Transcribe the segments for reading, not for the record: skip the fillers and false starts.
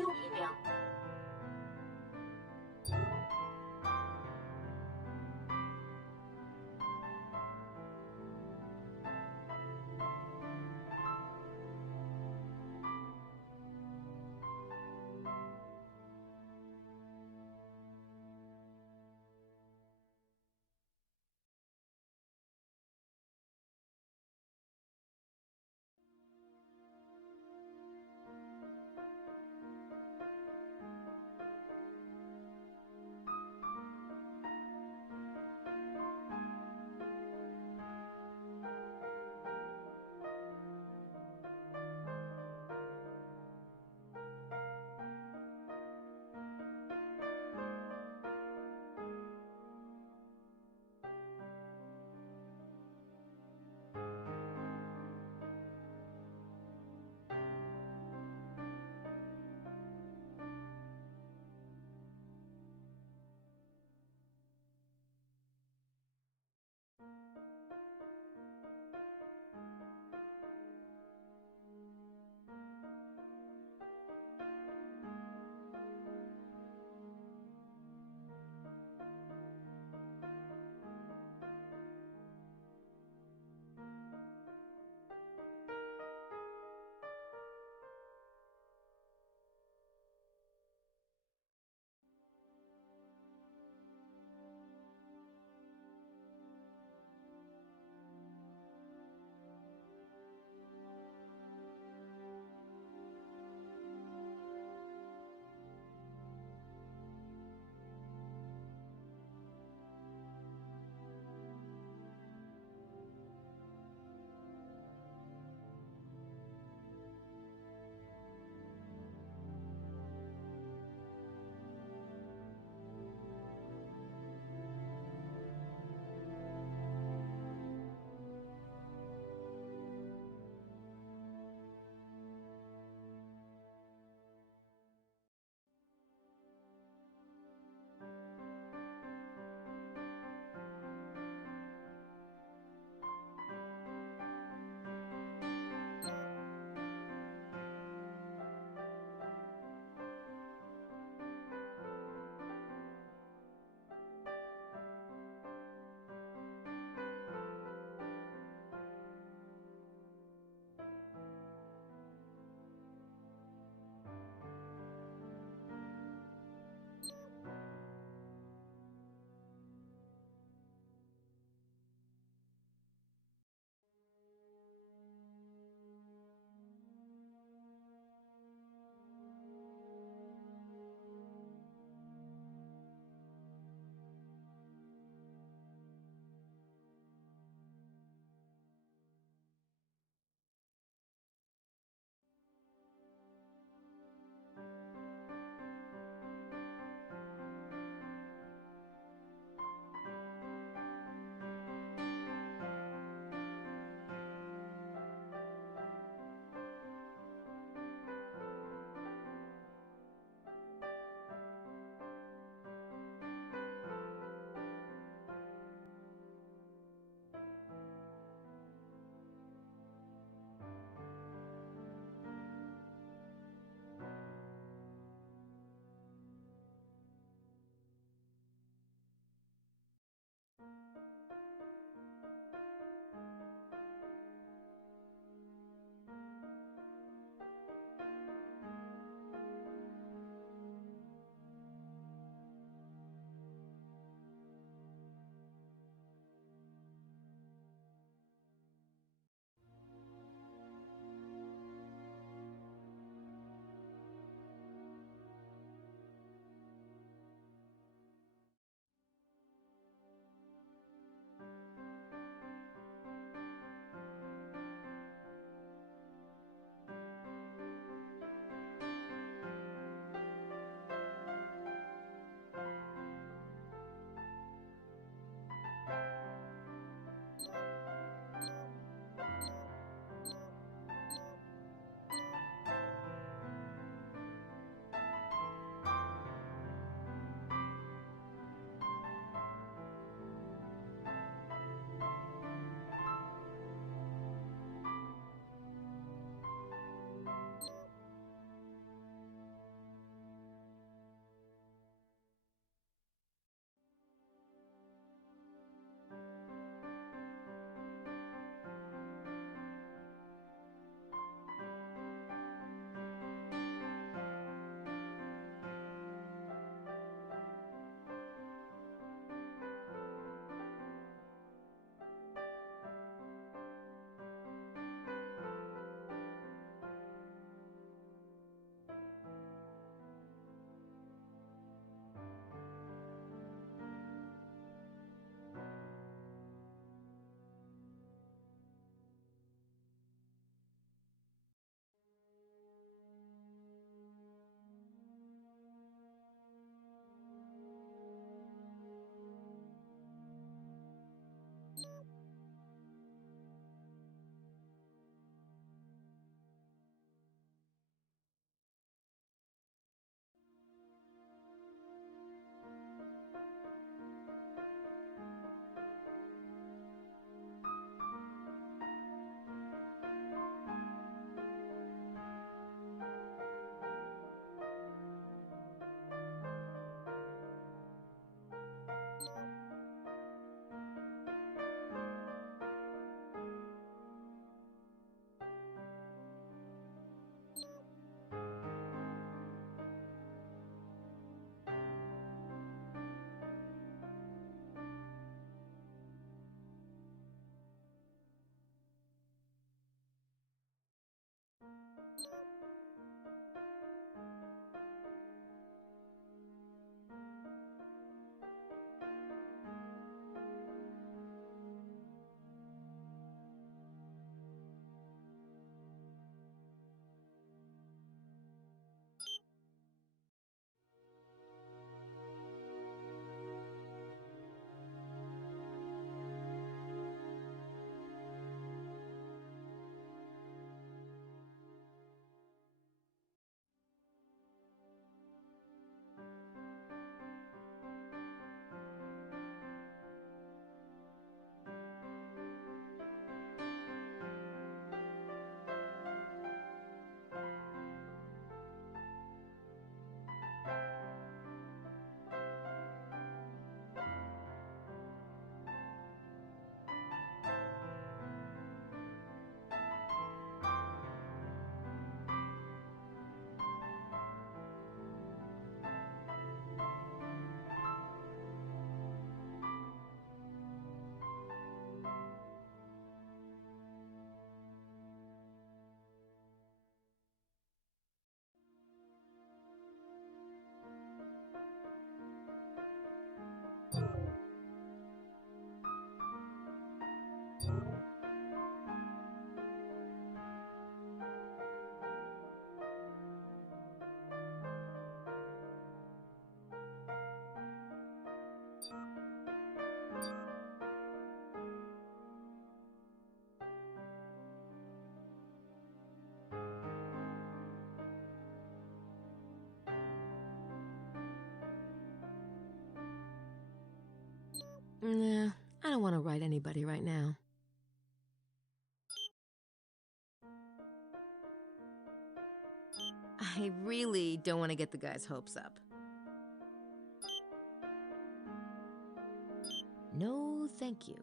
new email. Nah, I don't want to write anybody right now. I really don't want to get the guy's hopes up. No, thank you.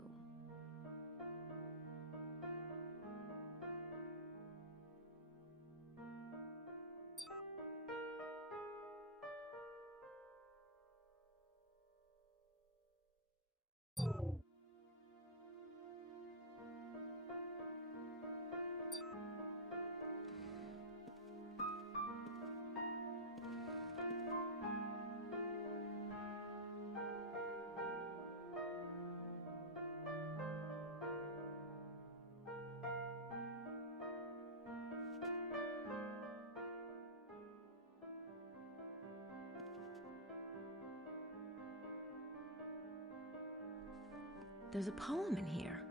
There's a poem in here.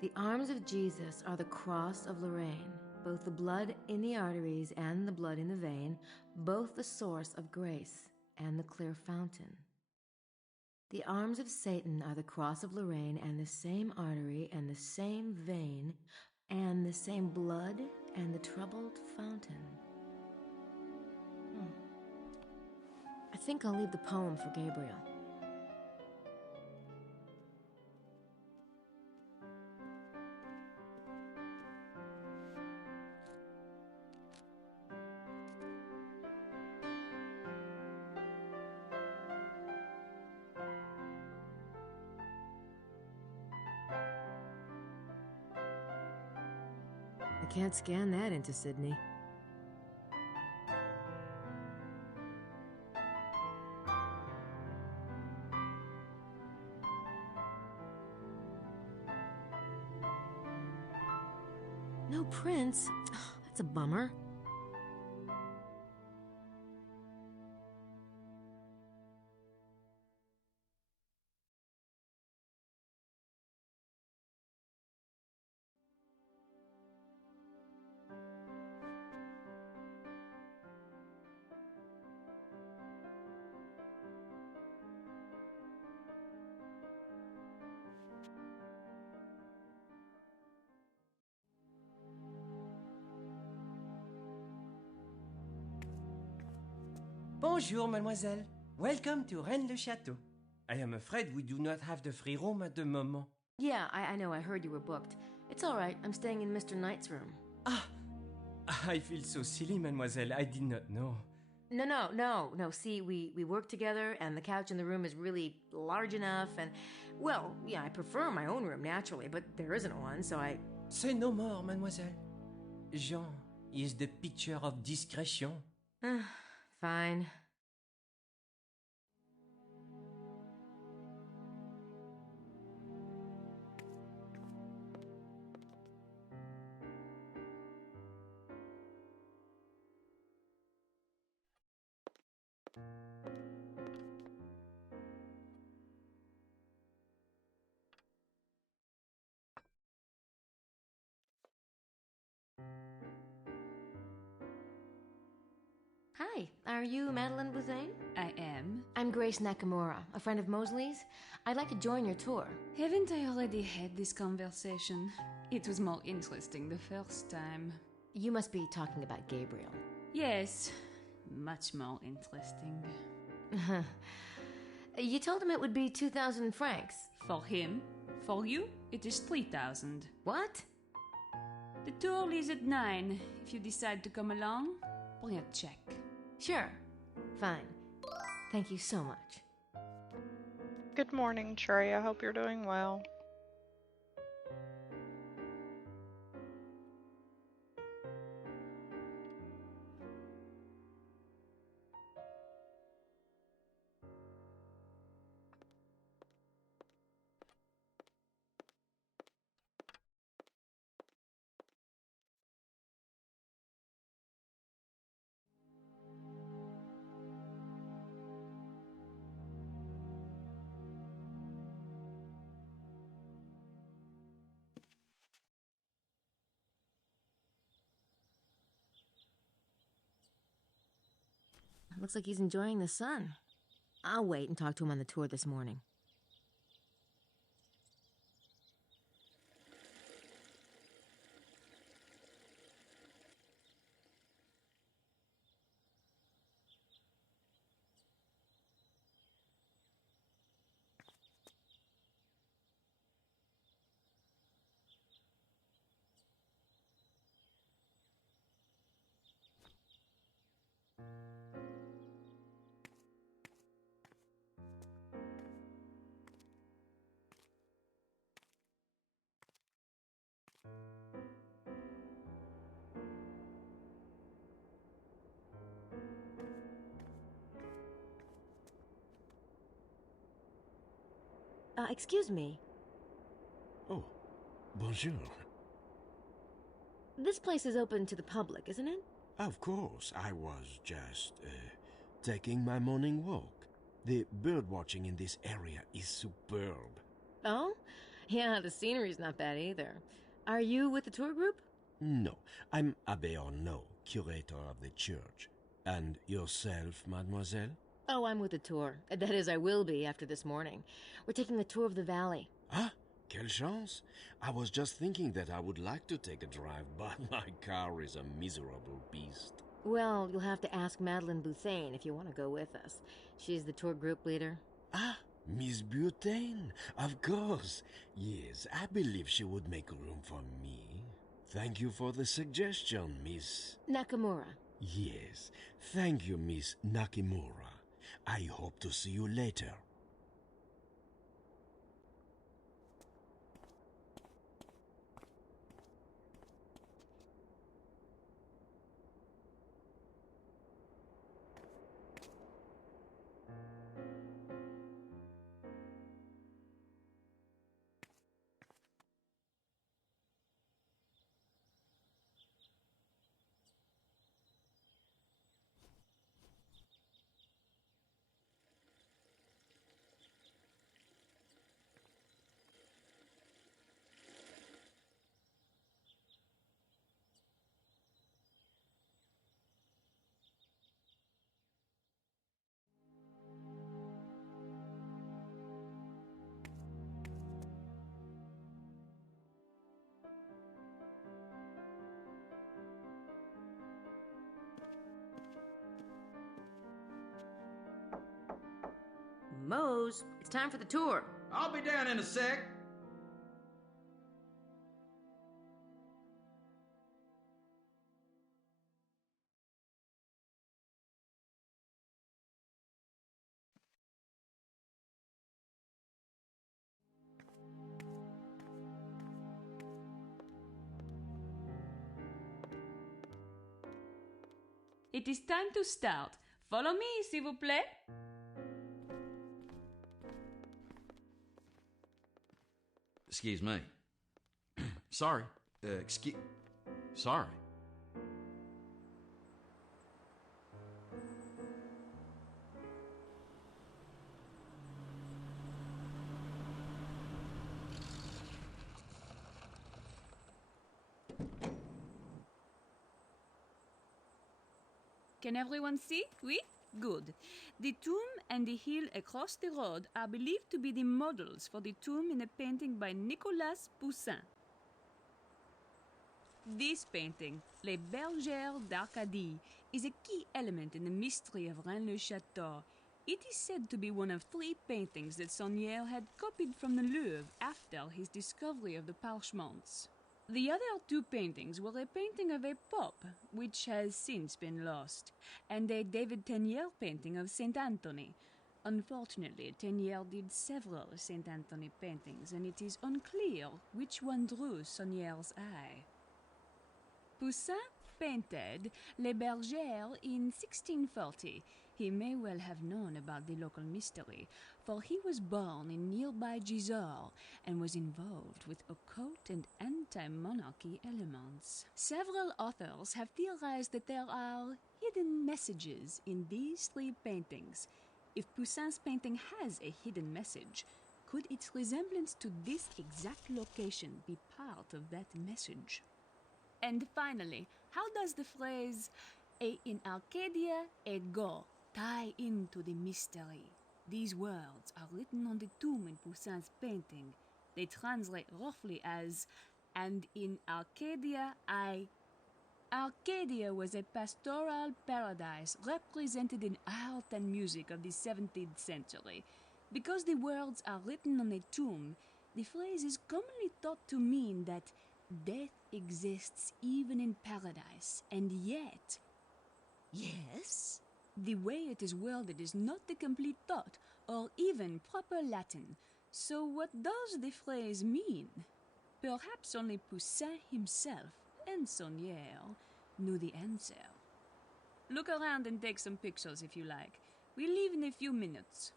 The arms of Jesus are the cross of Lorraine, both the blood in the arteries and the blood in the vein, both the source of grace and the clear fountain. The arms of Satan are the cross of Lorraine and the same artery and the same vein and the same blood and the troubled fountain. I think I'll leave the poem for Gabriel. I can't scan that into Sydney. No prints? That's a bummer. Bonjour, mademoiselle. Welcome to Rennes-le-Château. I am afraid we do not have the free room at the moment. Yeah, I know. I heard you were booked. It's all right. I'm staying in Mr. Knight's room. Ah! I feel so silly, mademoiselle. I did not know. No. See, we work together, and the couch in the room is really large enough, and, well, yeah, I prefer my own room, naturally, but there isn't one, so I... Say no more, mademoiselle. Jean is the picture of discretion. Fine. Hi, are you Madeline Bouzain? I am. I'm Grace Nakamura, a friend of Mosley's. I'd like to join your tour. Haven't I already had this conversation? It was more interesting the first time. You must be talking about Gabriel. Yes, much more interesting. You told him it would be 2,000 francs. For him. For you, it is 3,000. What? The tour leaves at 9. If you decide to come along, bring a check. Sure. Fine. Thank you so much. Good morning, Trey. I hope you're doing well. Looks like he's enjoying the sun. I'll wait and talk to him on the tour this morning. Excuse me. Oh, bonjour. This place is open to the public, isn't it? Of course, I was just, taking my morning walk. The bird watching in this area is superb. Oh? Yeah, the scenery's not bad either. Are you with the tour group? No, I'm Abbé Arnaud, curator of the church. And yourself, mademoiselle? Oh, I'm with the tour. That is, I will be after this morning. We're taking a tour of the valley. Ah, quelle chance! I was just thinking that I would like to take a drive, but my car is a miserable beast. Well, you'll have to ask Madeleine Bouthane if you want to go with us. She's the tour group leader. Ah, Miss Butane, of course. Yes, I believe she would make room for me. Thank you for the suggestion, Miss... Nakamura. Yes, thank you, Miss Nakimura. I hope to see you later. Mose, it's time for the tour. I'll be down in a sec. It is time to start. Follow me, s'il vous plaît. Excuse me. Sorry. Sorry. Can everyone see? Oui? Good. The tomb and the hill across the road are believed to be the models for the tomb in a painting by Nicolas Poussin. This painting, Les Bergères d'Arcadie, is a key element in the mystery of Rennes-le-Château. It is said to be one of 3 paintings that Saunière had copied from the Louvre after his discovery of the parchments. The other 2 paintings were a painting of a pope, which has since been lost, and a David Teniers painting of Saint Anthony. Unfortunately, Teniers did several Saint Anthony paintings, and it is unclear which one drew Saunière's eye. Poussin painted Les Bergères in 1640. He may well have known about the local mystery, for he was born in nearby Gisors and was involved with occult and anti-monarchy elements. Several authors have theorized that there are hidden messages in these 3 paintings. If Poussin's painting has a hidden message, could its resemblance to this exact location be part of that message? And finally, how does the phrase "et in Arcadia et go" tie into the mystery? These words are written on the tomb in Poussin's painting. They translate roughly as, "and in Arcadia I..." Arcadia was a pastoral paradise represented in art and music of the 17th century. Because the words are written on a tomb, the phrase is commonly thought to mean that death exists even in paradise, and yet... Yes? The way it is worded is not the complete thought, or even proper Latin. So what does the phrase mean? Perhaps only Poussin himself and Saunière knew the answer. Look around and take some pictures if you like. We leave in a few minutes.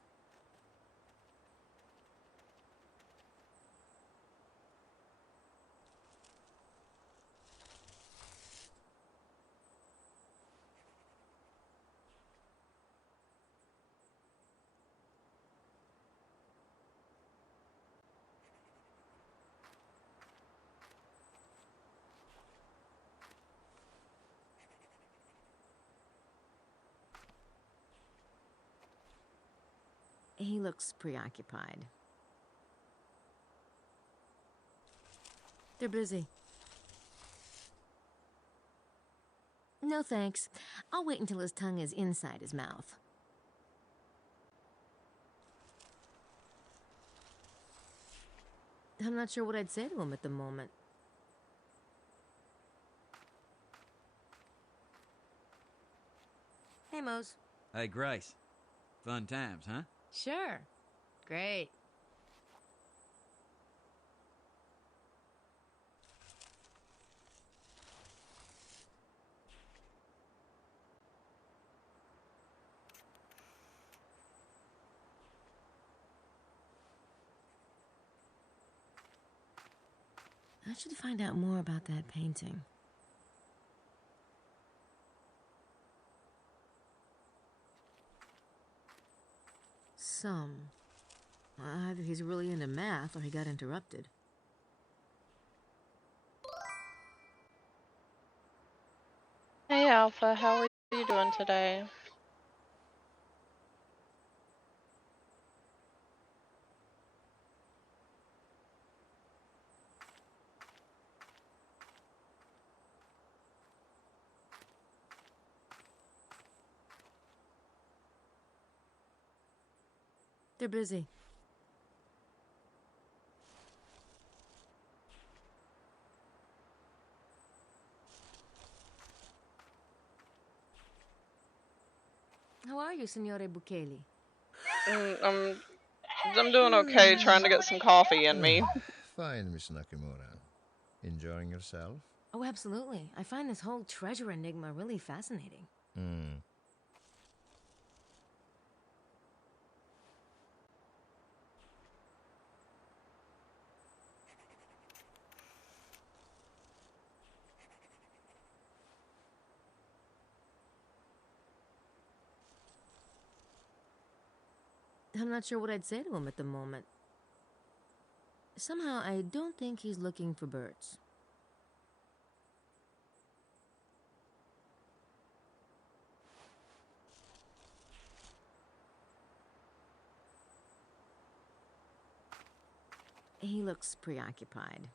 He looks preoccupied. They're busy. No thanks. I'll wait until his tongue is inside his mouth. I'm not sure what I'd say to him at the moment. Hey, Mose. Hey, Grace. Fun times, huh? Sure. Great. I should find out more about that painting. Either he's really into math or he got interrupted. Hey Alpha, how are you doing today? They're busy. How are you, Signore Bukele? I'm doing okay, trying to get some coffee in me. Fine, Miss Nakamura. Enjoying yourself? Oh, absolutely. I find this whole treasure enigma really fascinating. I'm not sure what I'd say to him at the moment. Somehow, I don't think he's looking for birds. He looks preoccupied.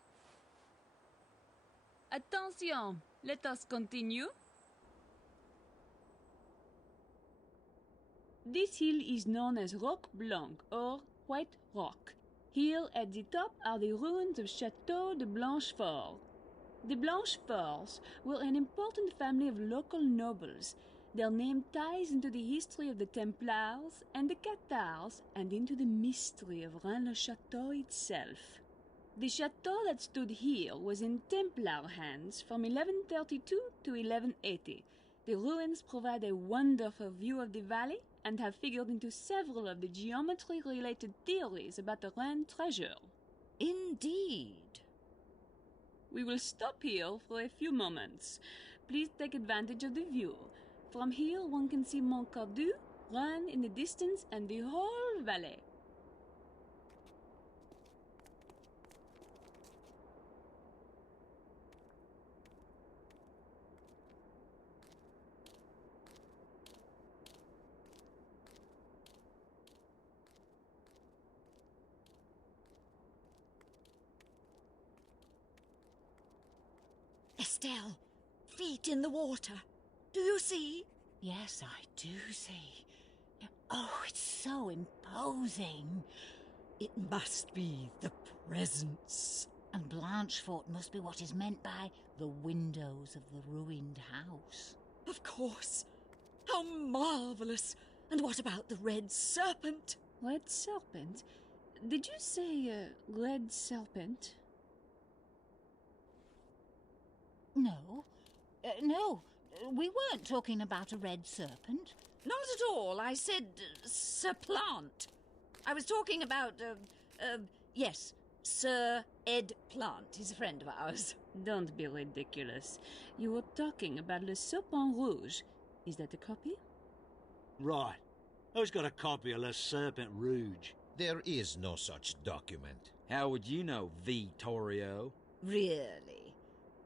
Attention, let us continue. This hill is known as Roc Blanc, or White Rock. Here at the top are the ruins of Château de Blanchefort. The Blancheforts were an important family of local nobles. Their name ties into the history of the Templars and the Cathars and into the mystery of Rennes-le-Château itself. The chateau that stood here was in Templar hands from 1132 to 1180. The ruins provide a wonderful view of the valley and have figured into several of the geometry-related theories about the Rennes treasure. Indeed. We will stop here for a few moments. Please take advantage of the view. From here one can see Mont Cardu, Rennes in the distance, and the whole valley. Estelle, feet in the water. Do you see? Yes, I do see. Oh, it's so imposing. It must be the presence. And Blanchefort must be what is meant by the windows of the ruined house. Of course. How marvelous. And what about the red serpent? Red serpent? Did you say red serpent? No. No. We weren't talking about a red serpent. Not at all. I said Sir-Plant. I was talking about, yes, Sir Ed Plant. He's a friend of ours. Don't be ridiculous. You were talking about Le Serpent Rouge. Is that a copy? Right. Who's got a copy of Le Serpent Rouge? There is no such document. How would you know, Vittorio? Really?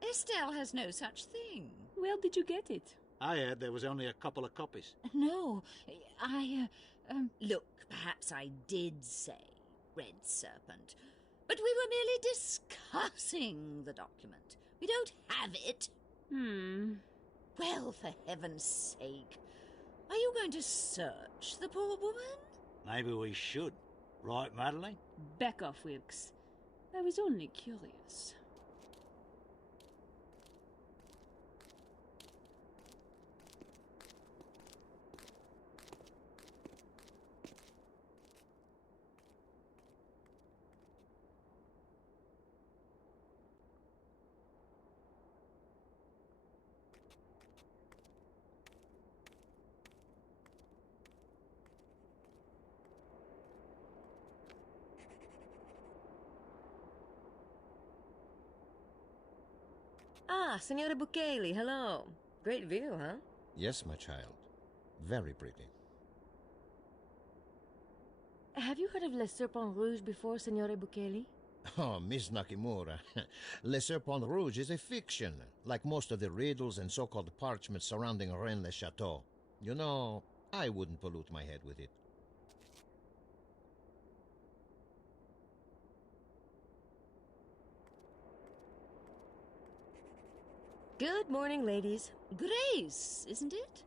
Estelle has no such thing. Where did you get it? I heard there was only a couple of copies. No, I Look, perhaps I did say Red Serpent, but we were merely discussing the document. We don't have it. Well, for heaven's sake, are you going to search the poor woman? Maybe we should. Right, Madeline? Back off, Wilkes. I was only curious. Ah, Signora Bukele, hello. Great view, huh? Yes, my child. Very pretty. Have you heard of Le Serpent Rouge before, Signora Bukele? Oh, Miss Nakimura. Le Serpent Rouge is a fiction, like most of the riddles and so-called parchments surrounding Rennes-le-Château. You know, I wouldn't pollute my head with it. Good morning, ladies. Grace, isn't it?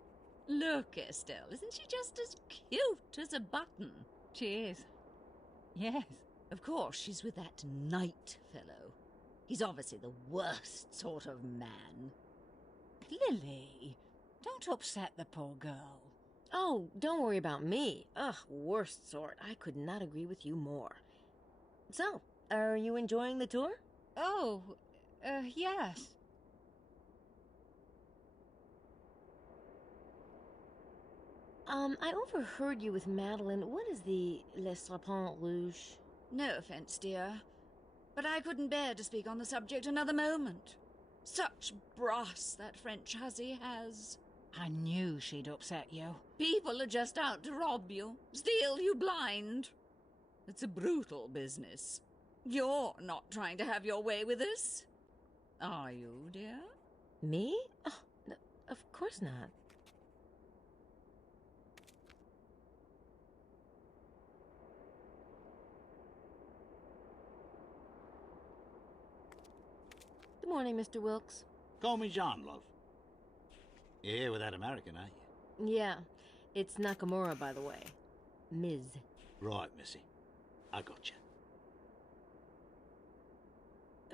Look, Estelle, isn't she just as cute as a button? She is. Yes. Of course, she's with that Knight fellow. He's obviously the worst sort of man. Lily, don't upset the poor girl. Oh, don't worry about me. Ugh, worst sort. I could not agree with you more. So, are you enjoying the tour? Oh, yes. I overheard you with Madeline. What is the Le Serpent Rouge? No offense, dear, but I couldn't bear to speak on the subject another moment. Such brass that French hussy has. I knew she'd upset you. People are just out to rob you, steal you blind. It's a brutal business. You're not trying to have your way with us, are you, dear? Me? Oh, no, of course not. Good morning, Mr. Wilkes. Call me John, love. You're here with that American, ain't you? Yeah, it's Nakamura, by the way. Ms. Right, missy. I got you.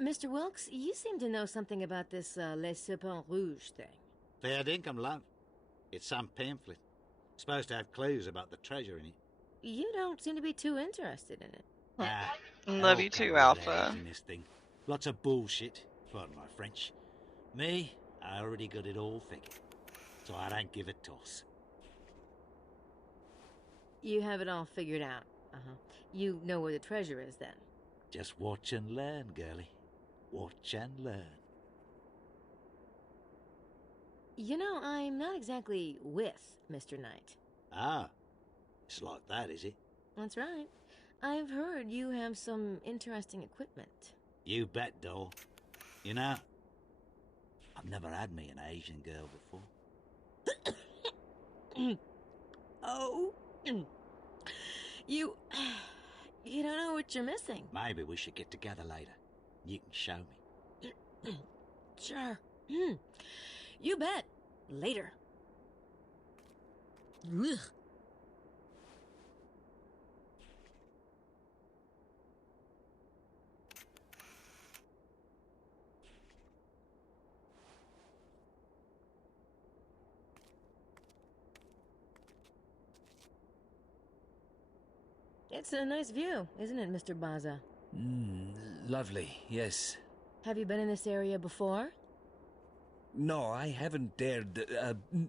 Mr. Wilkes, you seem to know something about this Les Serpents Rouge thing. Fair dinkum, love. It's some pamphlet. Supposed to have clues about the treasure in it. You don't seem to be too interested in it. Love you too, Alpha. In this thing. Lots of bullshit. Pardon my French. Me, I already got it all figured. So I don't give a toss. You have it all figured out. You know where the treasure is, then. Just watch and learn, girlie. Watch and learn. You know, I'm not exactly with Mr. Knight. Ah, it's like that, is it? That's right. I've heard you have some interesting equipment. You bet, doll. You know, I've never had me an Asian girl before. Oh. You don't know what you're missing. Maybe we should get together later. You can show me. Sure. You bet. Later. Ugh. It's a nice view, isn't it, Mr. Baza? Lovely, yes. Have you been in this area before? No, I haven't dared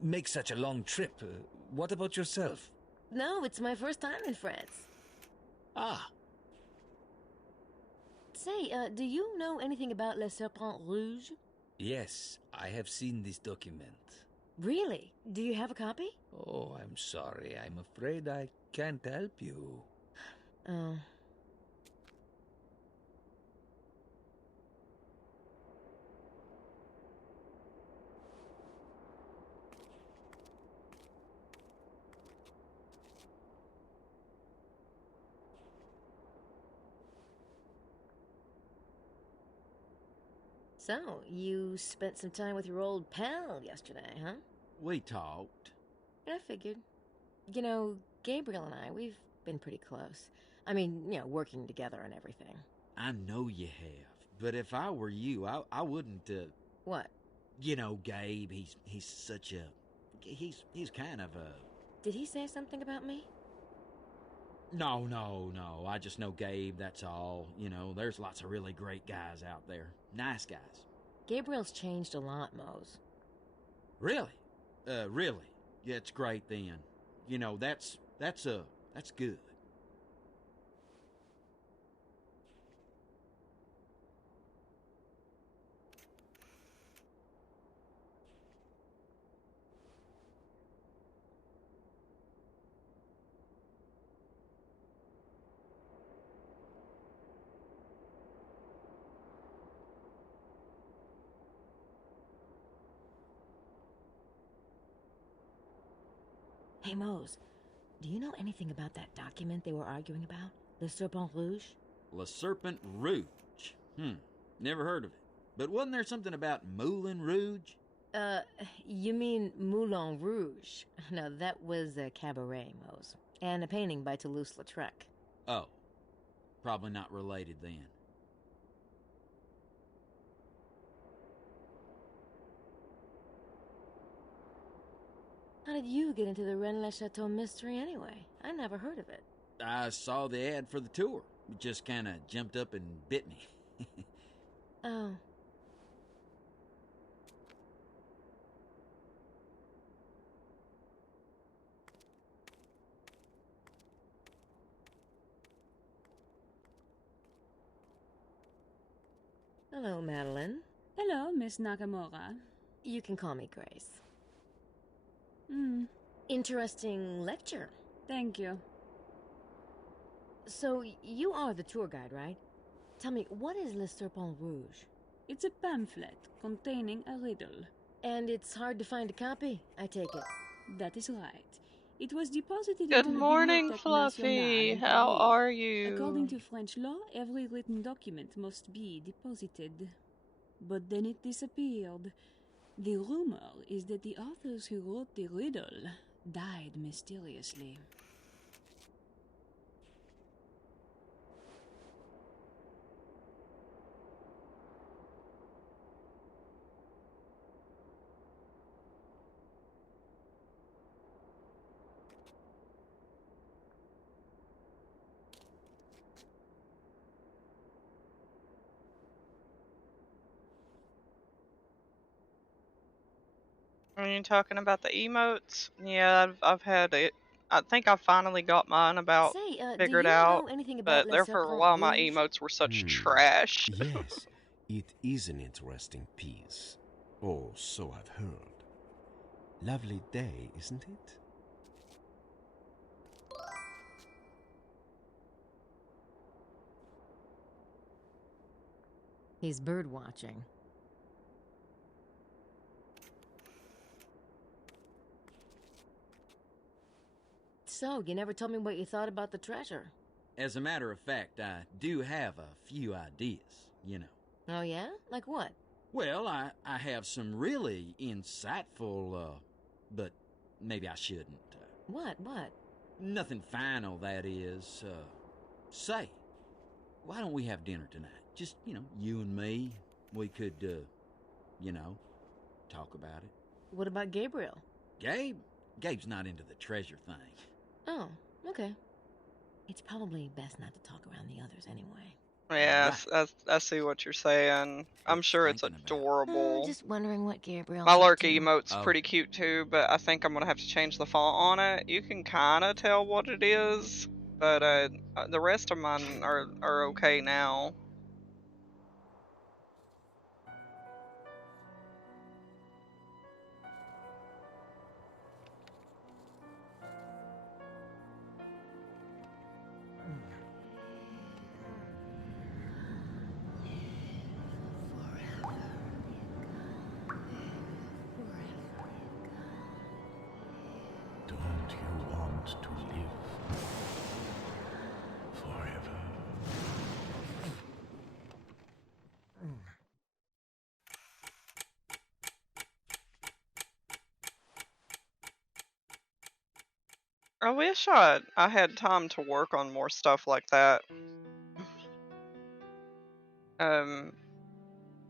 make such a long trip. What about yourself? No, it's my first time in France. Ah. Say, do you know anything about Le Serpent Rouge? Yes, I have seen this document. Really? Do you have a copy? Oh, I'm sorry. I'm afraid I can't help you. Oh. So, you spent some time with your old pal yesterday, huh? We talked. I figured. You know, Gabriel and I, we've been pretty close. I mean, working together and everything. I know you have, but if I were you, I wouldn't, What? You know, Gabe, he's such a... He's kind of a... Did he say something about me? No. I just know Gabe, that's all. You know, there's lots of really great guys out there. Nice guys. Gabriel's changed a lot, Mose. Really? Really? Yeah, it's great then. You know, that's good. Hey, Mose, do you know anything about that document they were arguing about? Le Serpent Rouge? Le Serpent Rouge? Never heard of it. But wasn't there something about Moulin Rouge? You mean Moulin Rouge? No, that was a cabaret, Mose. And a painting by Toulouse-Lautrec. Oh. Probably not related then. How did you get into the Rennes-le-Château mystery anyway? I never heard of it. I saw the ad for the tour. It just kind of jumped up and bit me. Oh. Hello, Madeline. Hello, Miss Nakamura. You can call me Grace. Hmm. Interesting lecture. Thank you. So, you are the tour guide, right? Tell me, what is Le Serpent Rouge? It's a pamphlet containing a riddle. And it's hard to find a copy, I take it. That is right. It was deposited Good into the morning, Bibliothèque Fluffy. Nationale in How Paris. are you? According to French law, every written document must be deposited. But then it disappeared. The rumor is that the authors who wrote the riddle died mysteriously. Are you talking about the emotes? Yeah, I've had it. I think I finally got mine about Say, do figured you out. know anything about But Le there for a Serpent while, my Rouge? emotes were such trash. Yes, it is an interesting piece. Oh, so I've heard. Lovely day, isn't it? He's bird watching. So, you never told me what you thought about the treasure. As a matter of fact, I do have a few ideas, you know. Oh, yeah? Like what? Well, I have some really insightful, but maybe I shouldn't. What? Nothing final, that is. Say, why don't we have dinner tonight? Just, you and me. We could, talk about it. What about Gabriel? Gabe's not into the treasure thing. Oh, okay. It's probably best not to talk around the others anyway. Yeah, I see what you're saying. I'm sure it's adorable. Just wondering what Gabriel. My lurky emote's pretty cute too, but I think I'm gonna have to change the font on it. You can kind of tell what it is, but the rest of mine are okay now. Don't you want to live forever? I wish I had time to work on more stuff like that. Um,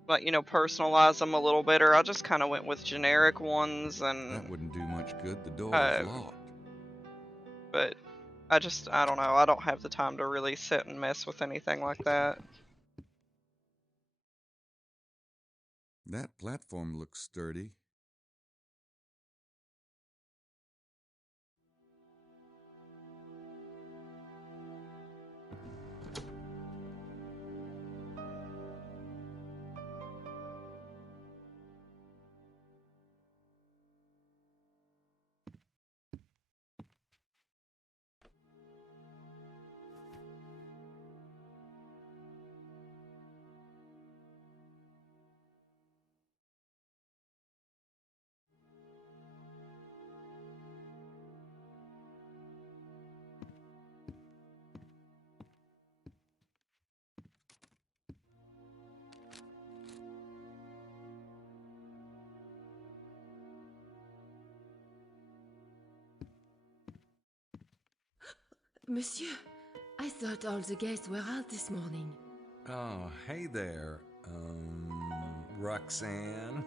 like, you know, personalize them a little better. I just kind of went with generic ones, and That wouldn't do much good. The door is um, locked. but I don't know. I don't have the time to really sit and mess with anything like that. That platform looks sturdy. Monsieur, I thought all the guests were out this morning. Oh, hey there, Roxanne.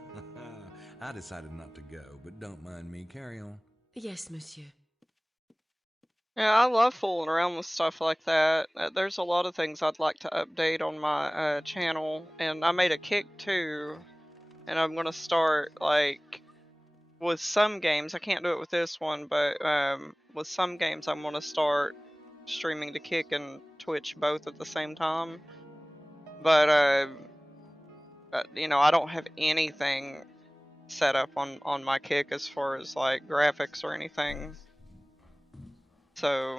I decided not to go, but don't mind me. Carry on. Yes, monsieur. Yeah, I love fooling around with stuff like that. There's a lot of things I'd like to update on my channel, and I made a kick too, and I'm gonna start like with some games. I can't do it with this one, but with some games I'm gonna start streaming to Kick and Twitch both at the same time. But you know, I don't have anything set up on my Kick as far as like graphics or anything. So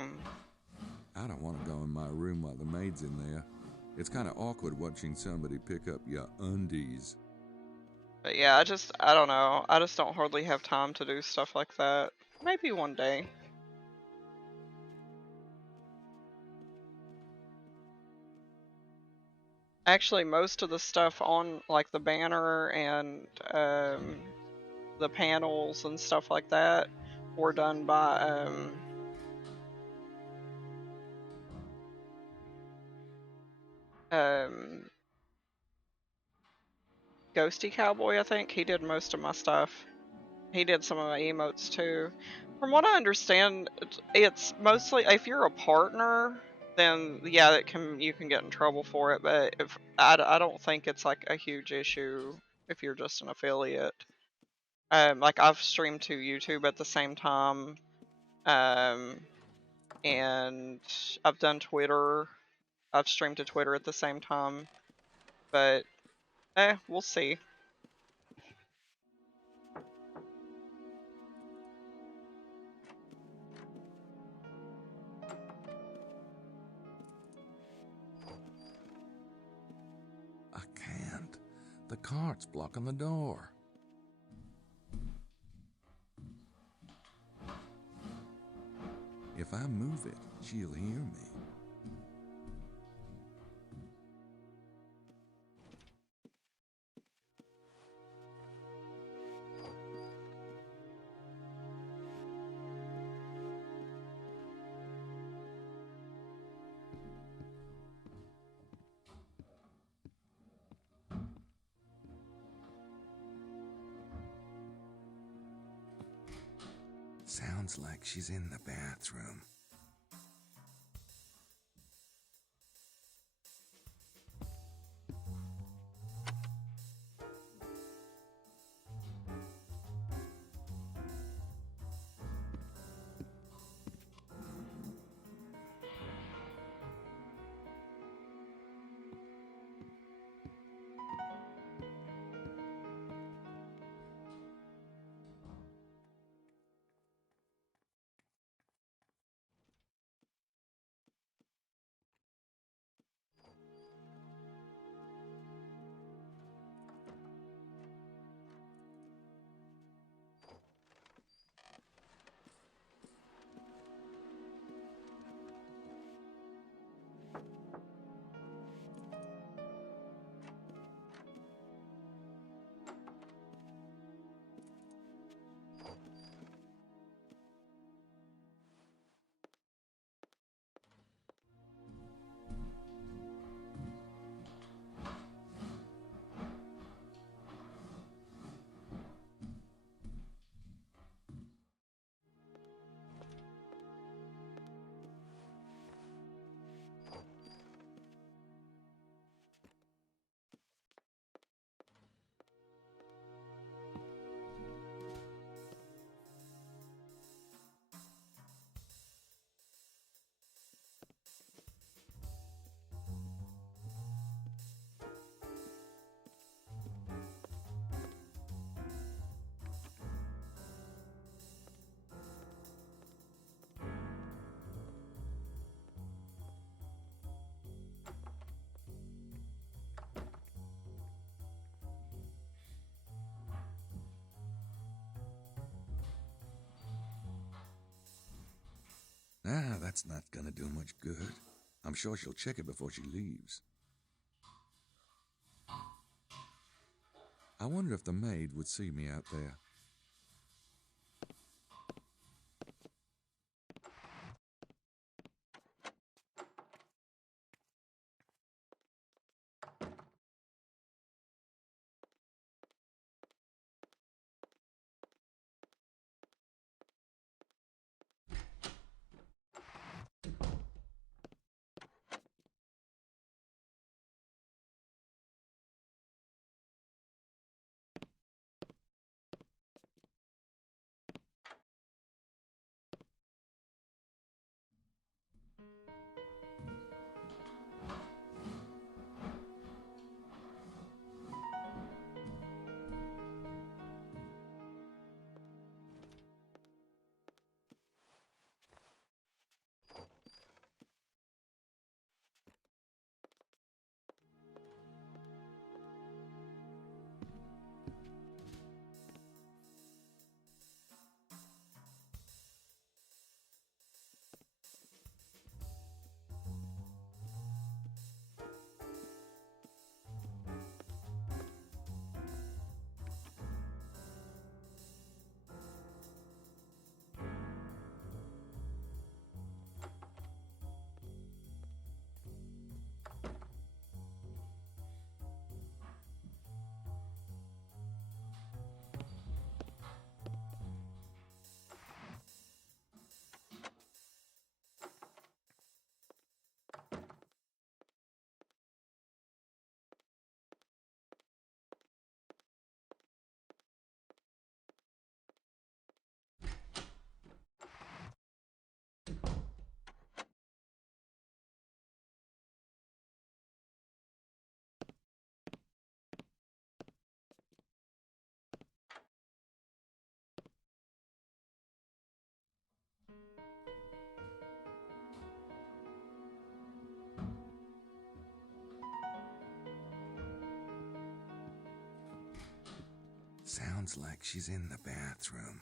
I don't want to go in my room while the maid's in there. It's kind of awkward watching somebody pick up your undies. but yeah, I don't know. I just don't hardly have time to do stuff like that. Maybe one day. Actually, most of the stuff on like the banner and the panels and stuff like that were done by Ghosty Cowboy, I think. He did most of my stuff. He did some of my emotes too. From what I understand, it's mostly if you're a partner, then yeah, you can get in trouble for it. But if I don't think it's like a huge issue if you're just an affiliate. Like I've streamed to YouTube at the same time, and I've done Twitter. I've streamed to Twitter at the same time, but we'll see. I can't. The cart's blocking the door. If I move it, she'll hear me. Sounds like she's in the bathroom. Ah, that's not gonna do much good. I'm sure she'll check it before she leaves. I wonder if the maid would see me out there. Sounds like she's in the bathroom.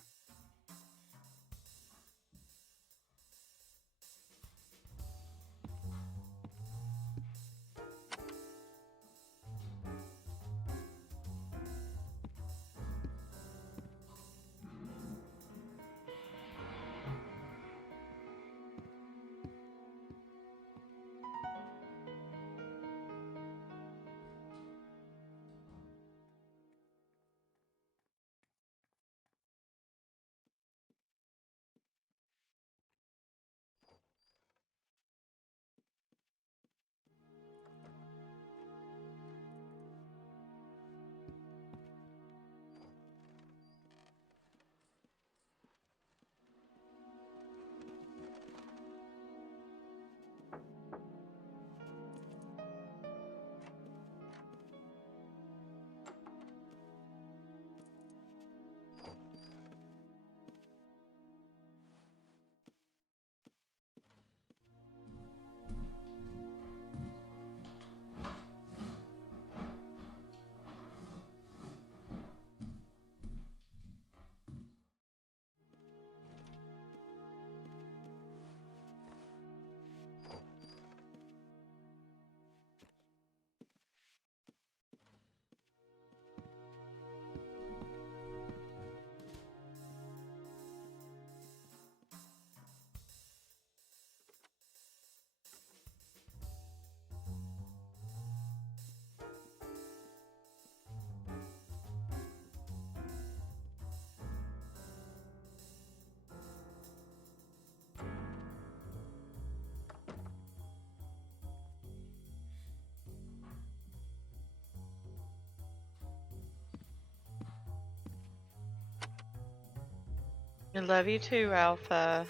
I love you too, Alpha.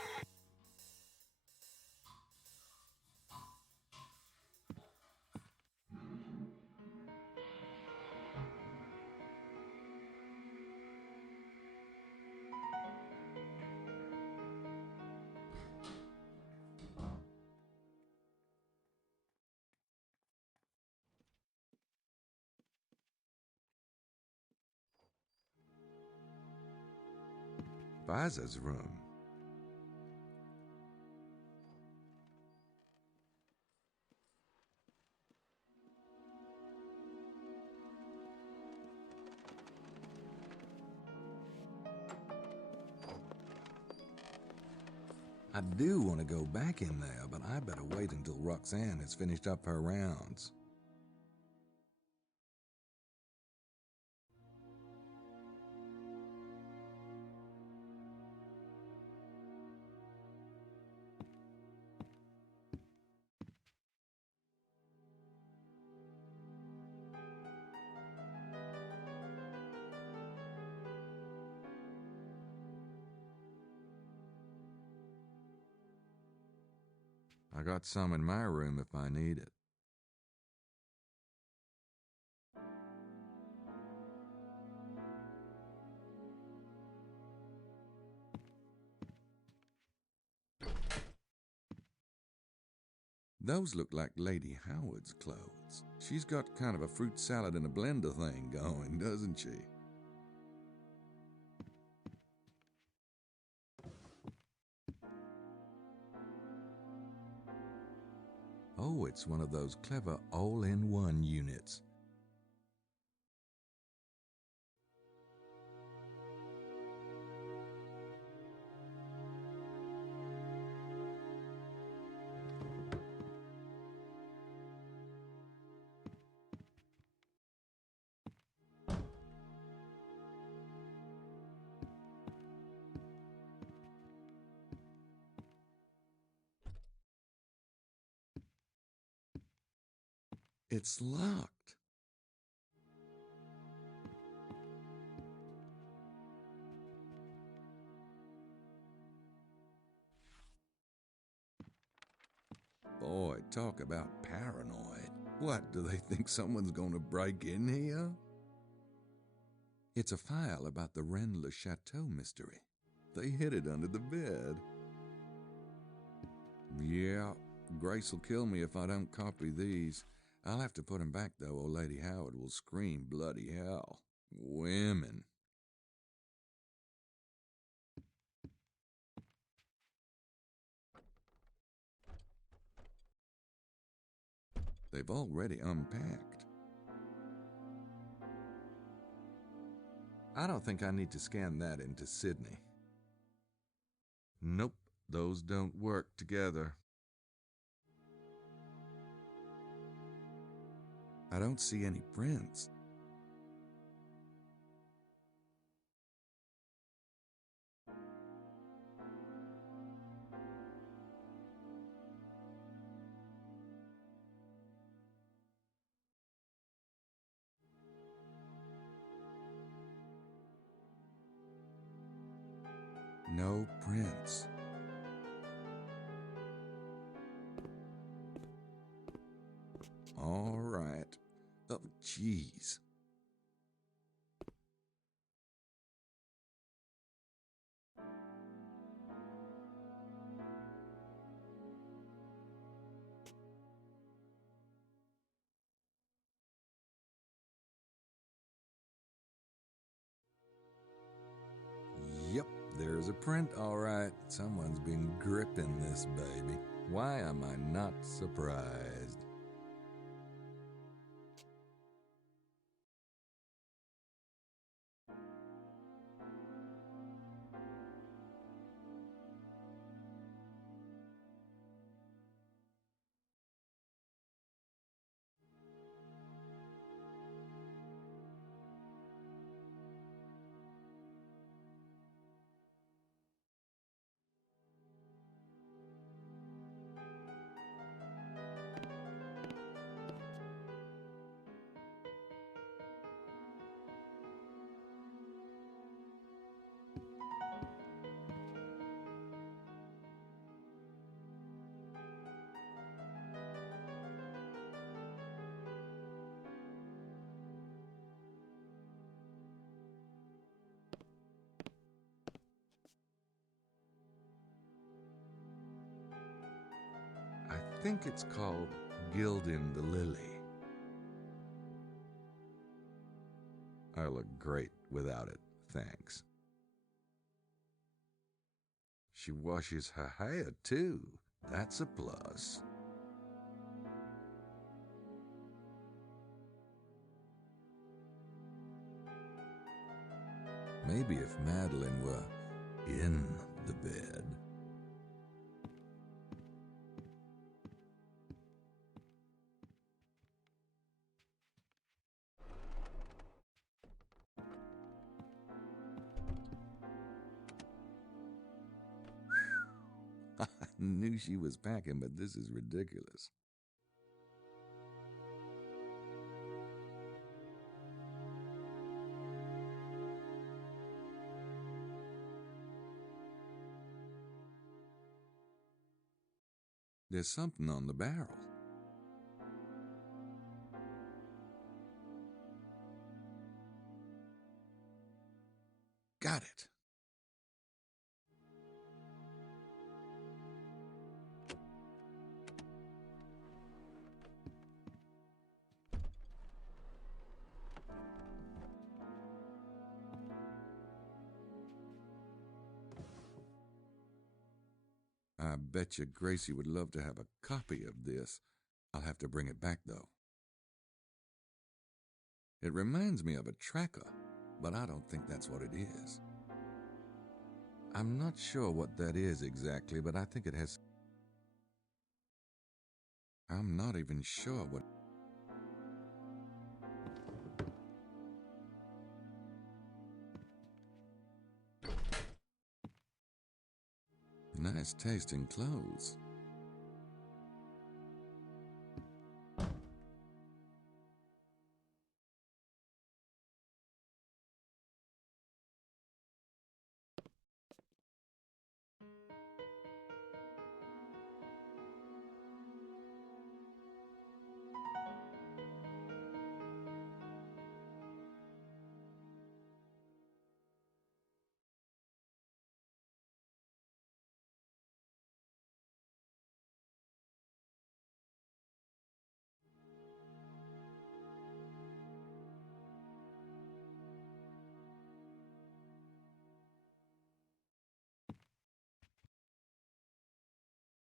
Vaza's room. I do want to go back in there, but I better wait until Roxanne has finished up her rounds. I got some in my room if I need it. Those look like Lady Howard's clothes. She's got kind of a fruit salad in a blender thing going, doesn't she? Oh, it's one of those clever all-in-one units. It's locked. Boy, talk about paranoid. What, do they think someone's gonna break in here? It's a file about the Rennes-le-Chateau mystery. They hid it under the bed. Yeah, Grace will kill me if I don't copy these. I'll have to put them back, though, or Lady Howard will scream bloody hell. Women. They've already unpacked. I don't think I need to scan that into Sydney. Nope, those don't work together. I don't see any prints. No prints. All right. Oh, jeez. Yep, there's a print, all right. Someone's been gripping this baby. Why am I not surprised? I think it's called Gilding the Lily. I look great without it, thanks. She washes her hair, too. That's a plus. Maybe if Madeline were in the bed. Knew she was packing, but this is ridiculous. There's something on the barrel. Got it. I bet you Gracie would love to have a copy of this. I'll have to bring it back, though. It reminds me of a tracker, but I don't think that's what it is. I'm not sure what that is exactly, but I think it has... I'm not even sure what... Nice tasting clothes.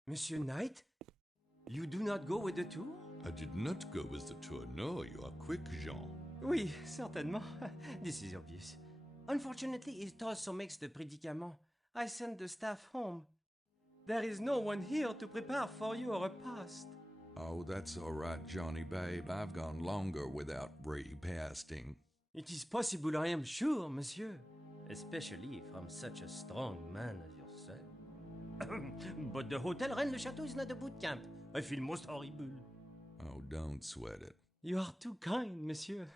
Monsieur Knight? You do not go with the tour? I did not go with the tour. No, you are quick, Jean. Oui, certainement. This is obvious. Unfortunately, it also makes the prédicament. I sent the staff home. There is no one here to prepare for your repast. Oh, that's all right, Johnny babe. I've gone longer without repasting. It is possible, I am sure, monsieur. Especially from such a strong man as yourself. But the Hotel Rennes-le-Château is not a boot camp. I feel most horrible. Oh, don't sweat it. You are too kind, monsieur.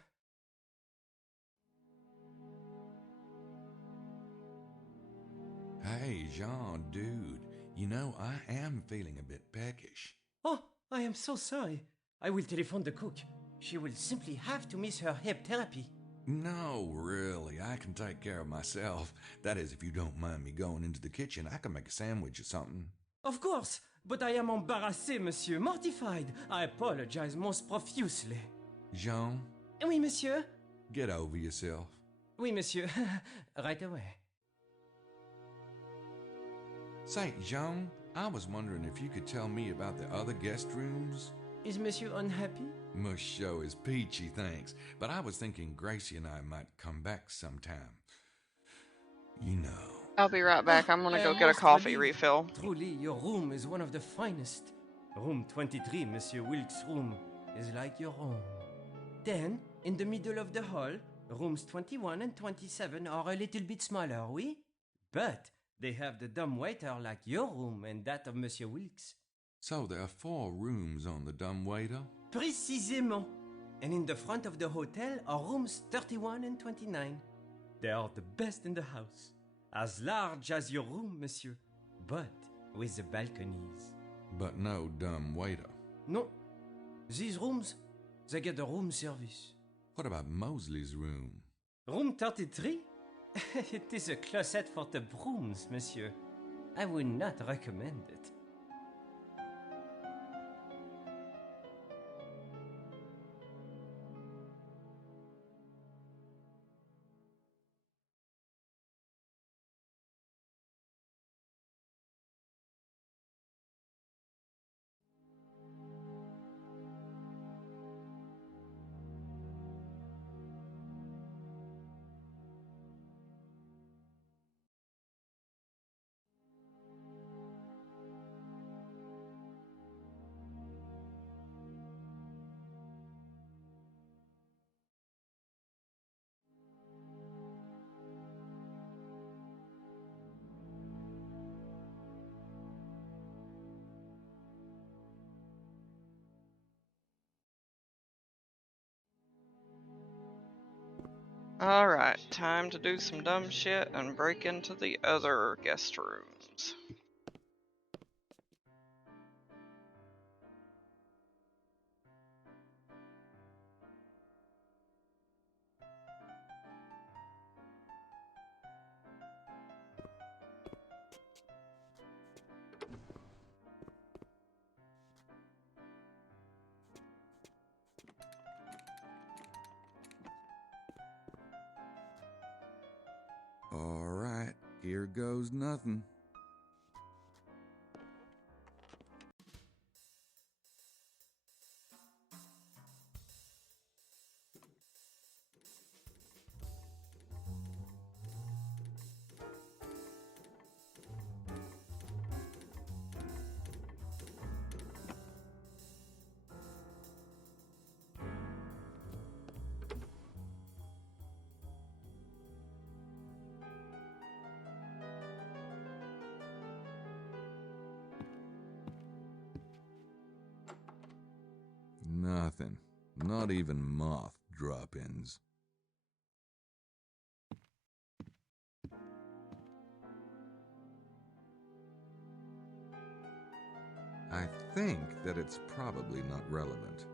Hey, Jean, dude. You know, I am feeling a bit peckish. Oh, I am so sorry. I will telephone the cook. She will simply have to miss her hip therapy. No, really, I can take care of myself. That is, if you don't mind me going into the kitchen, I can make a sandwich or something. Of course, but I am embarrassé, monsieur, mortified. I apologize most profusely. Jean? Oui, monsieur? Get over yourself. Oui, monsieur. Right away. Say, Jean, I was wondering if you could tell me about the other guest rooms? Is monsieur unhappy? Must show is peachy, thanks. But I was thinking Gracie and I might come back sometime. You know. I'll be right back. I'm gonna go get a coffee refill. Truly, your room is one of the finest. Room 23, Monsieur Wilkes' room, is like your own. Then, in the middle of the hall, rooms 21 and 27 are a little bit smaller, oui? But they have the dumbwaiter like your room and that of Monsieur Wilkes. So there are 4 rooms on the dumbwaiter? Précisément. And in the front of the hotel are rooms 31 and 29. They are the best in the house. As large as your room, monsieur, but with the balconies. But no dumbwaiter. No. These rooms, they get a room service. What about Mosley's room? Room 33? It is a closet for the brooms, monsieur. I would not recommend it. Alright, time to do some dumb shit and break into the other guest rooms. All right, here goes nothing. Nothing. Not even moth drop-ins. I think that it's probably not relevant.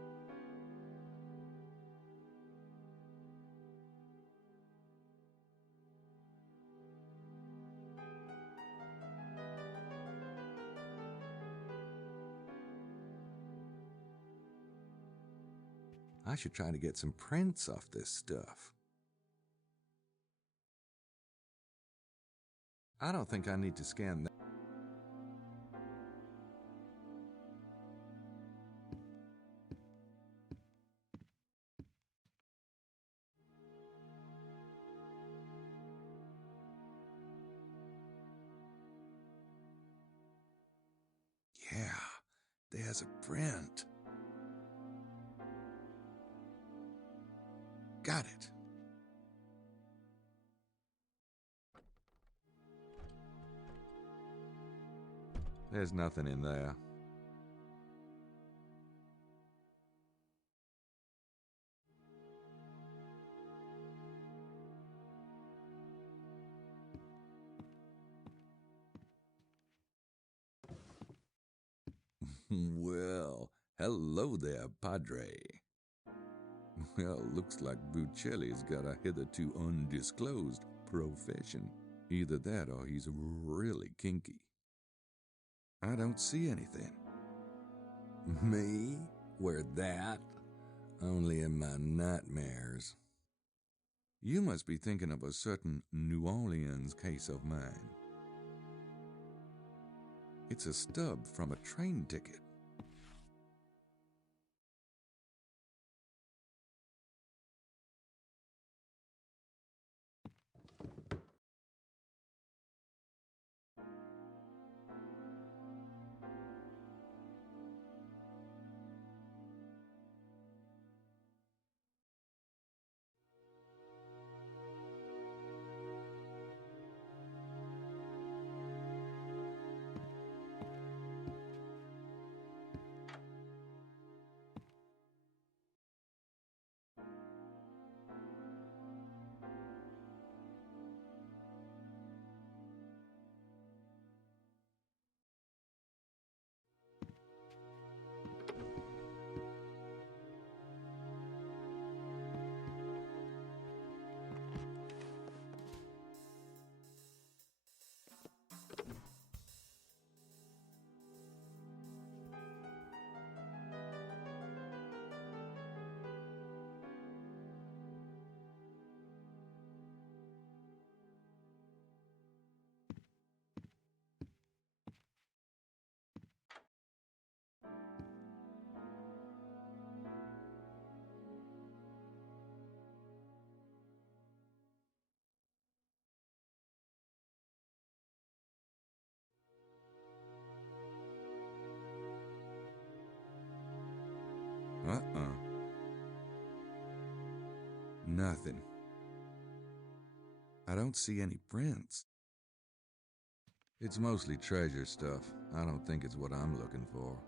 I should try to get some prints off this stuff. I don't think I need to scan that. Yeah, there's a print. Got it. There's nothing in there. Well, hello there, Padre. Well, looks like Buccelli's got a hitherto undisclosed profession. Either that or he's really kinky. I don't see anything. Me? Where that? Only in my nightmares. You must be thinking of a certain New Orleans case of mine. It's a stub from a train ticket. Nothing. I don't see any prints. It's mostly treasure stuff. I don't think it's what I'm looking for.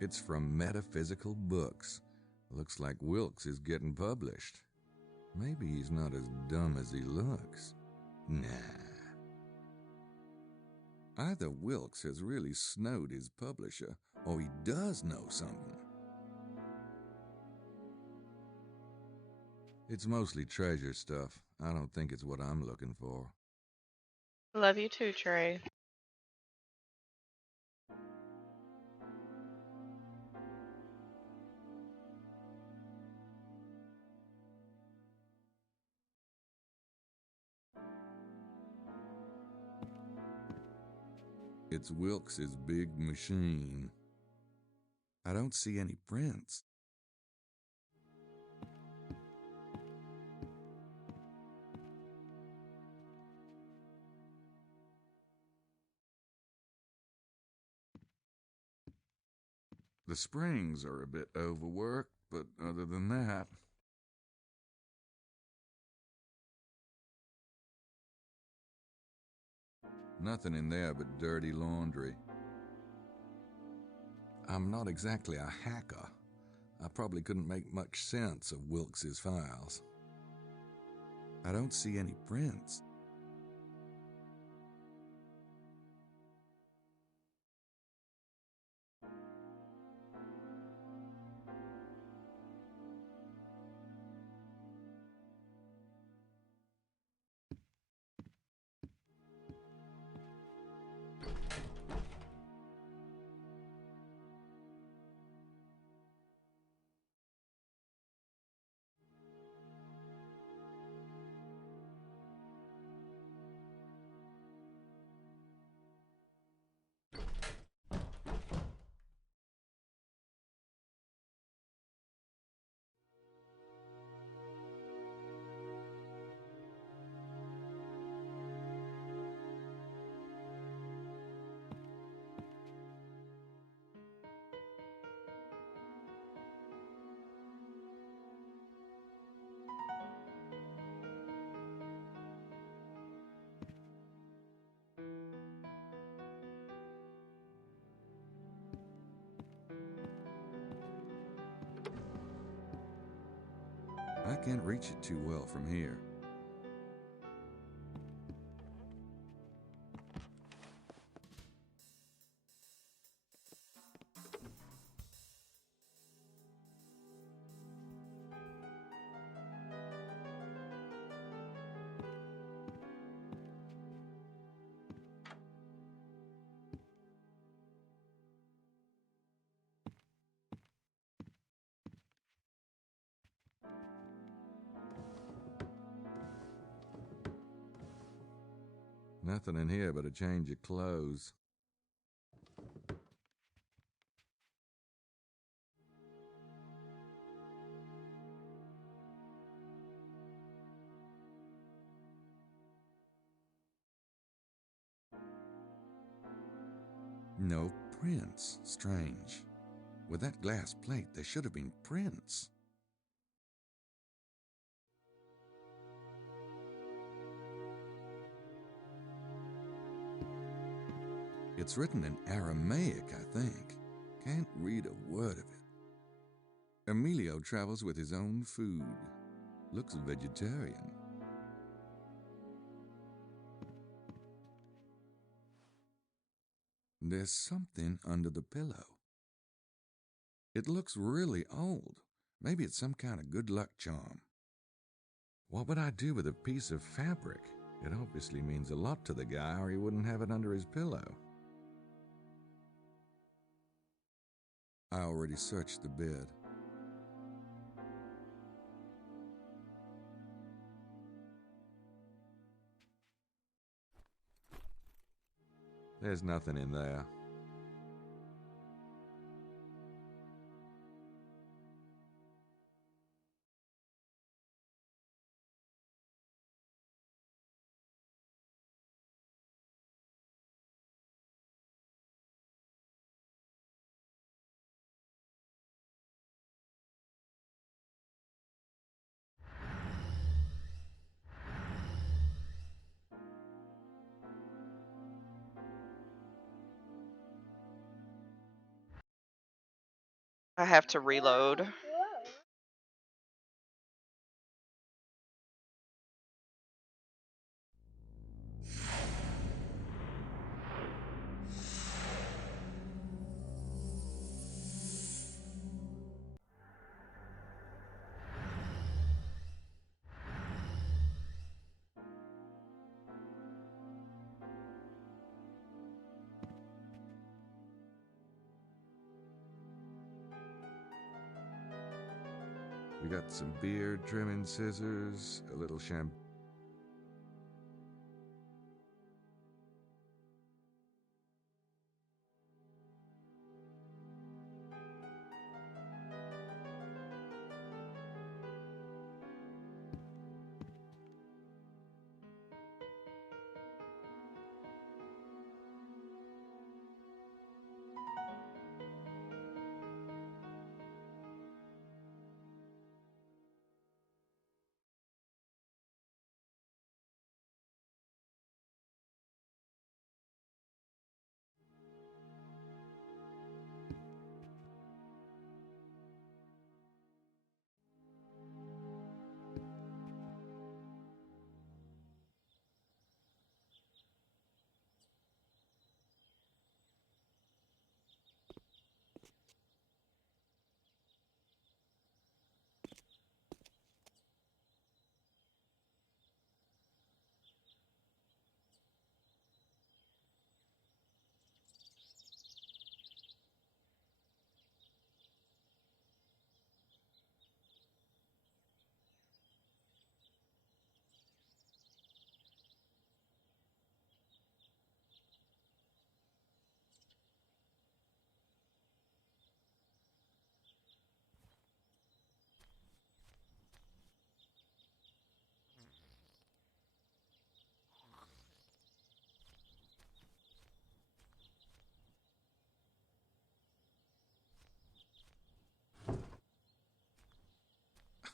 It's from Metaphysical Books. Looks like Wilkes is getting published. Maybe he's not as dumb as he looks. Nah. Either Wilkes has really snowed his publisher, or he does know something. It's mostly treasure stuff. I don't think it's what I'm looking for. Love you too, Trey. It's Wilkes's big machine. I don't see any prints. The springs are a bit overworked, but other than that... Nothing in there but dirty laundry. I'm not exactly a hacker. I probably couldn't make much sense of Wilkes's files. I don't see any prints. I can't reach it too well from here. Nothing in here but a change of clothes. No prints. Strange. With that glass plate, there should have been prints. It's written in Aramaic, I think. Can't read a word of it. Emilio travels with his own food. Looks vegetarian. There's something under the pillow. It looks really old. Maybe it's some kind of good luck charm. What would I do with a piece of fabric? It obviously means a lot to the guy, or he wouldn't have it under his pillow. I already searched the bed. There's nothing in there. I have to reload. We got some beard trimming scissors, a little shampoo.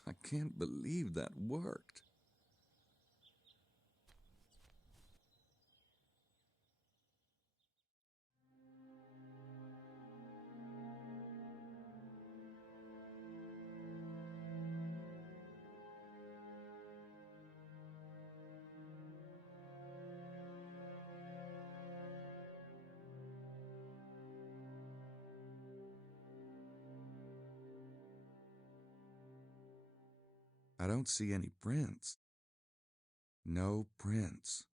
I can't believe that worked. I don't see any prints. No prints.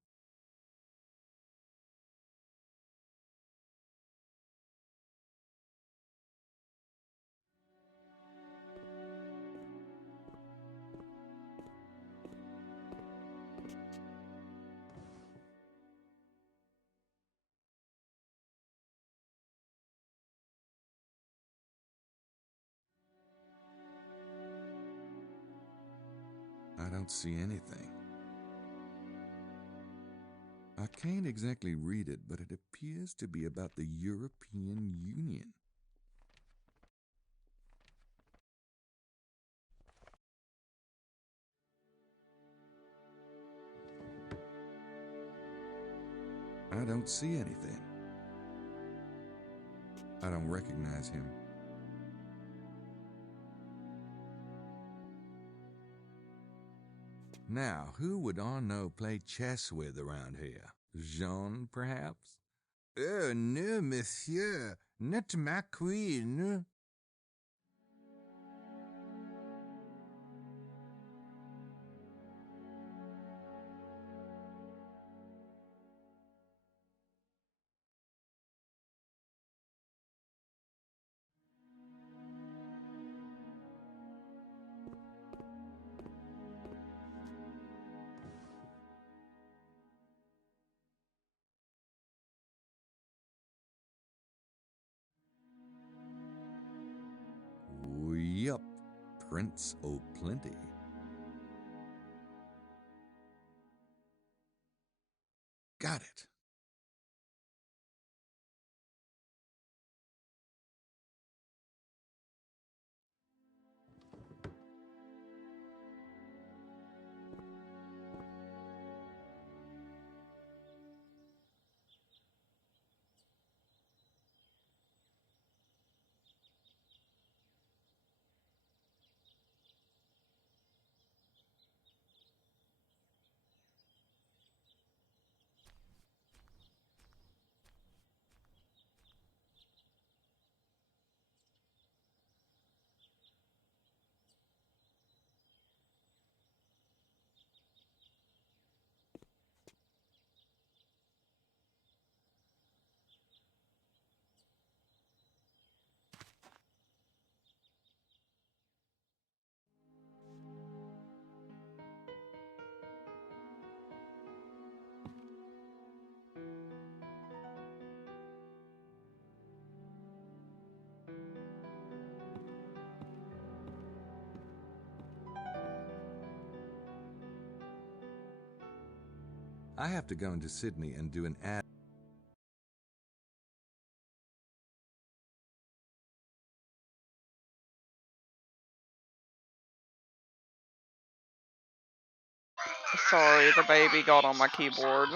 I don't see anything. I can't exactly read it, but it appears to be about the European Union. I don't see anything. I don't recognize him. Now, who would Arnaud play chess with around here? Jean, perhaps? Oh, no, monsieur, not ma queen. Yup, Prince O'Plenty. Got it. I have to go into Sydney and do an ad. Sorry, the baby got on my keyboard.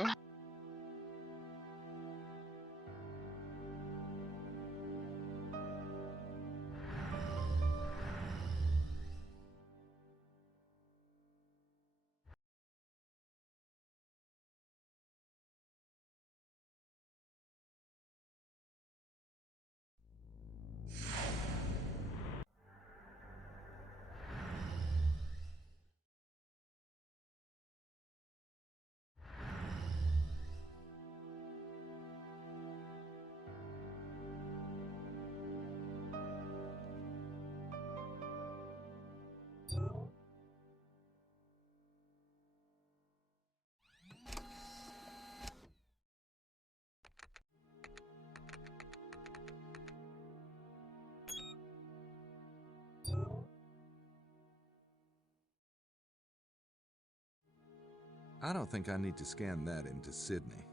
I don't think I need to scan that into Sydney.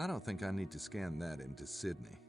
I don't think I need to scan that into Sydney.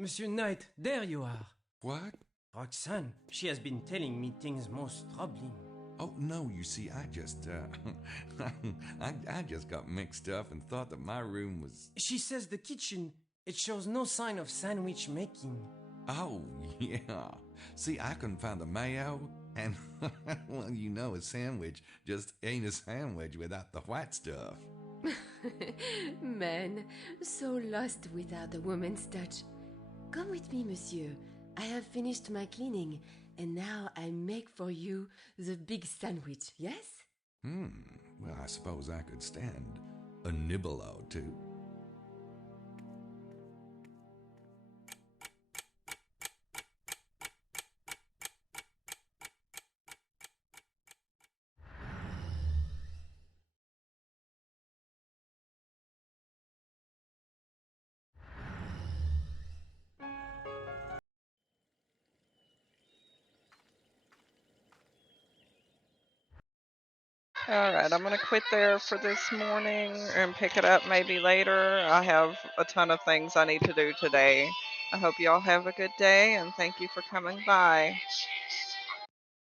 Monsieur Knight, there you are. What? Roxanne, she has been telling me things most troubling. Oh, no, you see, I just, I just got mixed up and thought that my room was... She says the kitchen, it shows no sign of sandwich making. Oh, yeah. See, I couldn't find the mayo, and, well, you know, a sandwich just ain't a sandwich without the white stuff. Men, so lost without a woman's touch. Come with me, monsieur. I have finished my cleaning, and now I make for you the big sandwich, yes? Well, I suppose I could stand a nibble or two. Alright, I'm gonna quit there for this morning and pick it up maybe later. I have a ton of things I need to do today. I hope y'all have a good day and thank you for coming by.